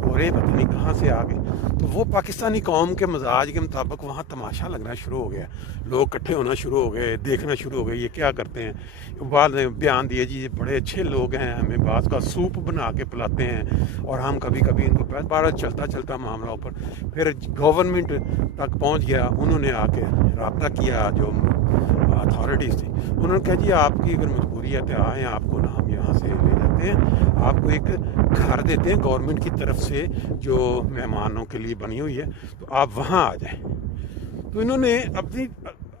گورے پتہ نہیں کہاں سے آ گئے. تو وہ پاکستانی قوم کے مزاج کے مطابق وہاں تماشا لگنا شروع ہو گیا. لوگ اکٹھے ہونا شروع ہو گئے, دیکھنا شروع ہو گئے یہ کیا کرتے ہیں. بعد میں بیان دیے جی یہ بڑے اچھے لوگ ہیں, ہمیں بعض کا سوپ بنا کے پلاتے ہیں اور ہم کبھی کبھی ان کو بارہ چلتا معاملہ اوپر. پھر گورنمنٹ تک پہنچ گیا, انہوں نے آ کے رابطہ کیا جو اتھارٹیز تھی. انہوں نے کہا جی آپ کی اگر مجبوری ہے تو آئیں, آپ کو نا ہم یہاں سے لے جاتے ہیں, آپ کو ایک گھر دیتے ہیں گورنمنٹ کی طرف سے جو مہمانوں کے لیے بنی ہوئی ہے, تو آپ وہاں آ جائیں. تو انہوں نے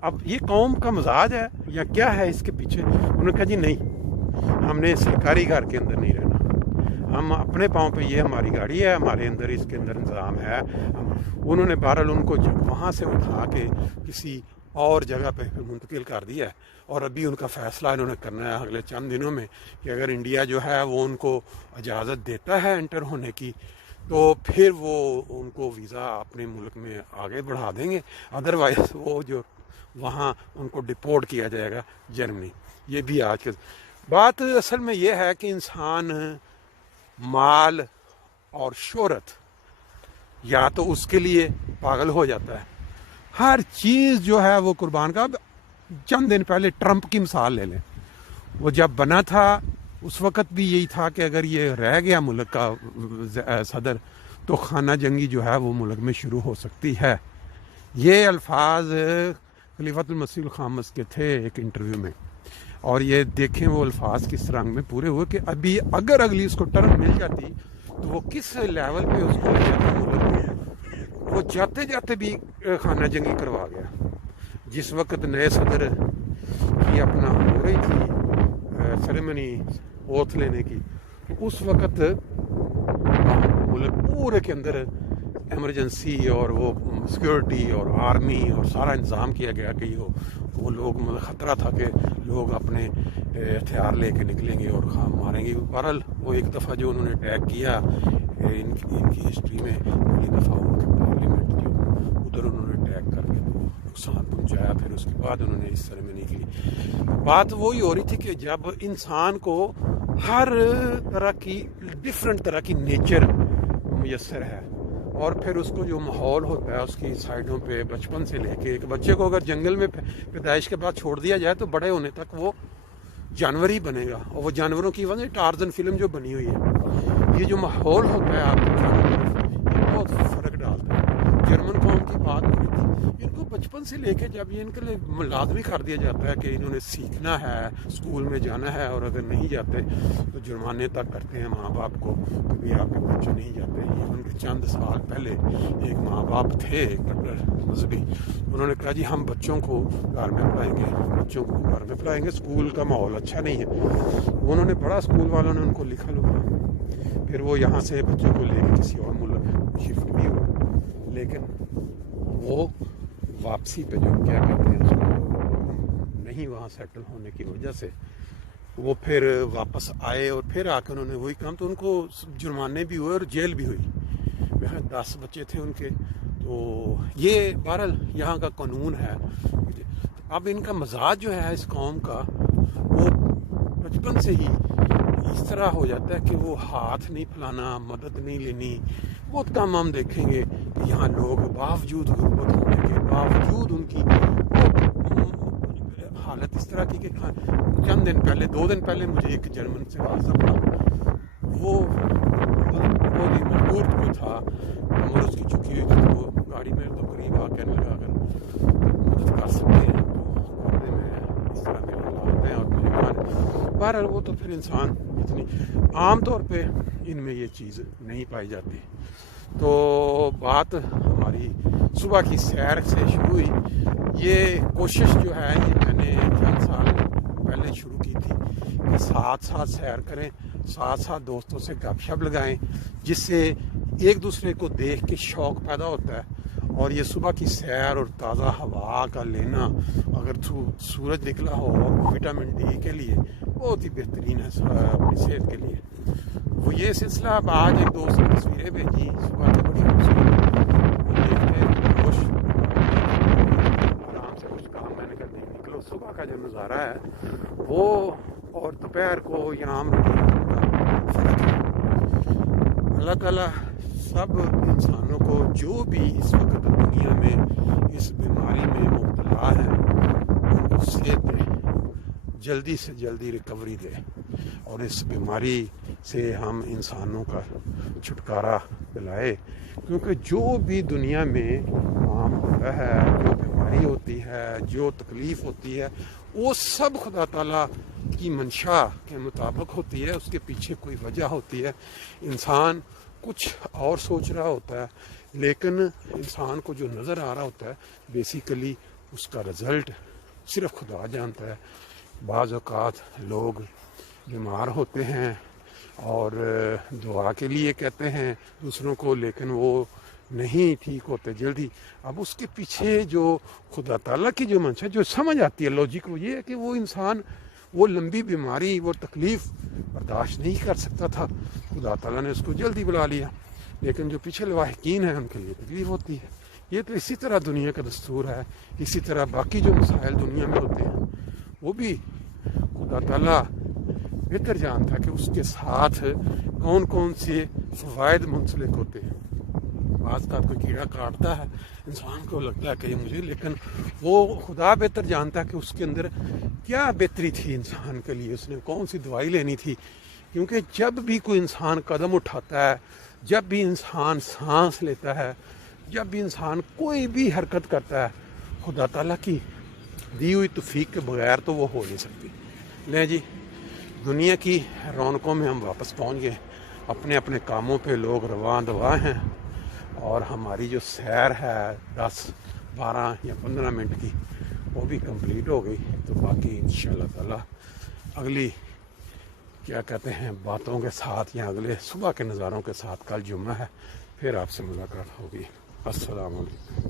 اب یہ قوم کا مزاج ہے یا کیا ہے اس کے پیچھے. انہوں نے کہا جی نہیں, ہم نے سرکاری گھر کے اندر نہیں رہنا, ہم اپنے پاؤں پہ, یہ ہماری گاڑی ہے, ہمارے اندر اس کے اندر انتظام ہے. انہوں نے بہرحال ان کو وہاں سے اٹھا کے کسی اور جگہ پہ منتقل کر دیا ہے, اور ابھی ان کا فیصلہ انہوں نے کرنا ہے اگلے چند دنوں میں کہ اگر انڈیا جو ہے وہ ان کو اجازت دیتا ہے انٹر ہونے کی تو پھر وہ ان کو ویزا اپنے ملک میں آگے بڑھا دیں گے, ادروائز وہ جو وہاں ان کو ڈپورٹ کیا جائے گا جرمنی. یہ بھی آج کے بات اصل میں یہ ہے کہ انسان مال اور شہرت یا تو اس کے لیے پاگل ہو جاتا ہے, ہر چیز جو ہے وہ قربان کا. چند دن پہلے ٹرمپ کی مثال لے لیں, وہ جب بنا تھا اس وقت بھی یہی تھا کہ اگر یہ رہ گیا ملک کا صدر تو خانہ جنگی جو ہے وہ ملک میں شروع ہو سکتی ہے. یہ الفاظ خلیفۃ المسیح الخامس کے تھے ایک انٹرویو میں, اور یہ دیکھیں وہ الفاظ کس رنگ میں پورے ہوئے کہ ابھی اگر اگلی اس کو ٹرم مل جاتی تو وہ کس لیول پہ اس کو لے جاتا ملک میں. وہ جاتے جاتے بھی خانہ جنگی کروا گیا. جس وقت نئے صدر کی اپنا ہو رہی تھی سیریمنی اوتھ لینے کی, اس وقت ملک پورے کے اندر ایمرجنسی اور وہ سیکورٹی اور آرمی اور سارا انتظام کیا گیا کہ وہ لوگ خطرہ تھا کہ لوگ اپنے ہتھیار لے کے نکلیں گے اور ماریں گے. بہرحال وہ ایک دفعہ جو انہوں نے اٹیک کیا ان کی ہسٹری میں پہلی دفعع ہوا کہ پارلیمنٹ جو ادھر انہوں نے اٹیک کر کے تو نقصان پہنچایا. پھر اس کے بعد انہوں نے اس سیریمنی کی. بات وہی ہو رہی تھی کہ جب انسان کو ہر طرح کی ڈفرینٹ طرح کی نیچر میسر ہے اور پھر اس کو جو ماحول ہوتا ہے اس کی سائڈوں پہ بچپن سے لے کے, ایک بچے کو اگر جنگل میں پیدائش کے بعد چھوڑ دیا جائے تو بڑے ہونے تک وہ جانور ہی بنے گا, اور وہ جانوروں کی وجہ ٹارزن فلم جو بنی ہوئی ہے, یہ جو ماحول ہوتا ہے آپ کو بہت فرق ڈالتا ہے. جرمن قوم کی بات ہو رہی تھی, ان کو بچپن سے لے کے جب یہ ان کے لیے لازمی کر دیا جاتا ہے کہ انہوں نے سیکھنا ہے, اسکول میں جانا ہے, اور اگر نہیں جاتے تو جرمانے تک کرتے ہیں ماں باپ کو کبھی آپ کے بچے نہیں جاتے. ان کے چند سال پہلے ایک ماں باپ تھے کٹر مذہبی, انہوں نے کہا جی ہم بچوں کو گھر میں پڑھائیں گے, بچوں کو گھر میں پڑھائیں گے, اسکول کا ماحول اچھا نہیں ہے. انہوں نے بڑا اسکول والوں نے ان کو لکھا لکھا, پھر وہ یہاں سے بچوں کو لے کے کسی اور ملک شفٹ بھی ہوئے, لیکن وہ واپسی پہ جو کیا کہتے ہیں اس کو نہیں وہاں سیٹل ہونے کی وجہ سے وہ پھر واپس آئے, اور پھر آ کے انہوں نے وہی کام, تو ان کو جرمانے بھی ہوئے اور جیل بھی ہوئی. 10 بچے تھے ان کے. تو یہ بہرحال یہاں کا قانون ہے. اب ان کا مزاج جو ہے اس قوم کا وہ بچپن سے ہی اس طرح ہو جاتا ہے کہ وہ ہاتھ نہیں پھیلانا, مدد نہیں لینی. بہت کم ہم دیکھیں گے کہ یہاں لوگ باوجود غربت ہونے کے باوجود ان کی حالت اس طرح کی کہ چند دن پہلے 2 دن پہلے مجھے ایک جرمن سے واٹسپ پڑا, وہ بہت ہی مجبور کوئی تھا, عمر اس کی چکی ہوئی تھی, تو وہ گاڑی میں تو قریب آ کہنے لگا اگر مدد کر سکتے ہیں تو کرنے میں اس طرح میرے حالات ہیں اور مجھے بہرحال وہ تو پھر انسان اتنی عام طور پہ ان میں یہ چیز نہیں پائی جاتی. تو بات ہماری صبح کی سیر سے شروع ہوئی. یہ کوشش جو ہے یہ میں نے چند سال پہلے شروع کی تھی کہ ساتھ سیر کریں, ساتھ دوستوں سے گپ شپ لگائیں, جس سے ایک دوسرے کو دیکھ کے شوق پیدا ہوتا ہے. اور یہ صبح کی سیر اور تازہ ہوا کا لینا اگر سورج نکلا ہو وٹامن ڈی کے لیے بہت ہی بہترین ہے اپنی صحت کے لیے. وہ یہ سلسلہ اب آج ایک دوست نے تصویریں بھیجی صبح کی بڑی خوبصورت, وہ دیکھتے خوش آرام سے کچھ کام میں نے کر دی نکلو. صبح کا جو نظارہ ہے وہ اور دوپہر کو یا عام روٹین کا فرق ہے. اللہ تعالیٰ سب انسانوں کو جو بھی اس وقت دنیا میں اس بیماری میں مبتلا ہیں ان کو صحت دے، جلدی سے جلدی ریکوری دے، اور اس بیماری سے ہم انسانوں کا چھٹکارا دلائے، کیونکہ جو بھی دنیا میں عام ہوتا ہے، جو بیماری ہوتی ہے، جو تکلیف ہوتی ہے، وہ سب خدا تعالیٰ کی منشا کے مطابق ہوتی ہے، اس کے پیچھے کوئی وجہ ہوتی ہے۔ انسان کچھ اور سوچ رہا ہوتا ہے، لیکن انسان کو جو نظر آ رہا ہوتا ہے بیسیکلی اس کا رزلٹ صرف خدا جانتا ہے۔ بعض اوقات لوگ بیمار ہوتے ہیں اور دعا کے لیے کہتے ہیں دوسروں کو، لیکن وہ نہیں ٹھیک ہوتے جلدی۔ اب اس کے پیچھے جو خدا تعالیٰ کی جو منشا جو سمجھ آتی ہے لاجک، وہ یہ ہے کہ وہ انسان وہ لمبی بیماری، وہ تکلیف برداشت نہیں کر سکتا تھا، خدا تعالیٰ نے اس کو جلدی بلا لیا، لیکن جو پیچھے لواحقین ہیں ان کے لیے تکلیف ہوتی ہے۔ یہ تو اسی طرح دنیا کا دستور ہے، اسی طرح باقی جو مسائل دنیا میں ہوتے ہیں وہ بھی خدا تعالیٰ بہتر جانتا ہے کہ اس کے ساتھ کون کون سے فوائد منسلک ہوتے ہیں۔ بعض کا کوئی کیڑا کاٹتا ہے، انسان کو لگتا ہے کہ یہ مجھے، لیکن وہ خدا بہتر جانتا ہے کہ اس کے اندر کیا بہتری تھی انسان کے لیے، اس نے کون سی دوائی لینی تھی۔ کیونکہ جب بھی کوئی انسان قدم اٹھاتا ہے، جب بھی انسان سانس لیتا ہے، جب بھی انسان کوئی بھی حرکت کرتا ہے، خدا تعالیٰ کی دی ہوئی توفیق کے بغیر تو وہ ہو نہیں سکتی۔ لیں جی، دنیا کی رونقوں میں ہم واپس پہنچ گئے، اپنے اپنے کاموں پہ لوگ رواں دواں ہیں، اور ہماری جو سیر ہے 10 12 یا 15 منٹ کی وہ بھی کمپلیٹ ہو گئی۔ تو باقی انشاءاللہ تعالیٰ اگلی کیا کہتے ہیں باتوں کے ساتھ یا اگلے صبح کے نظاروں کے ساتھ کل جمعہ ہے، پھر آپ سے ملاقات ہوگی۔ السلام علیکم۔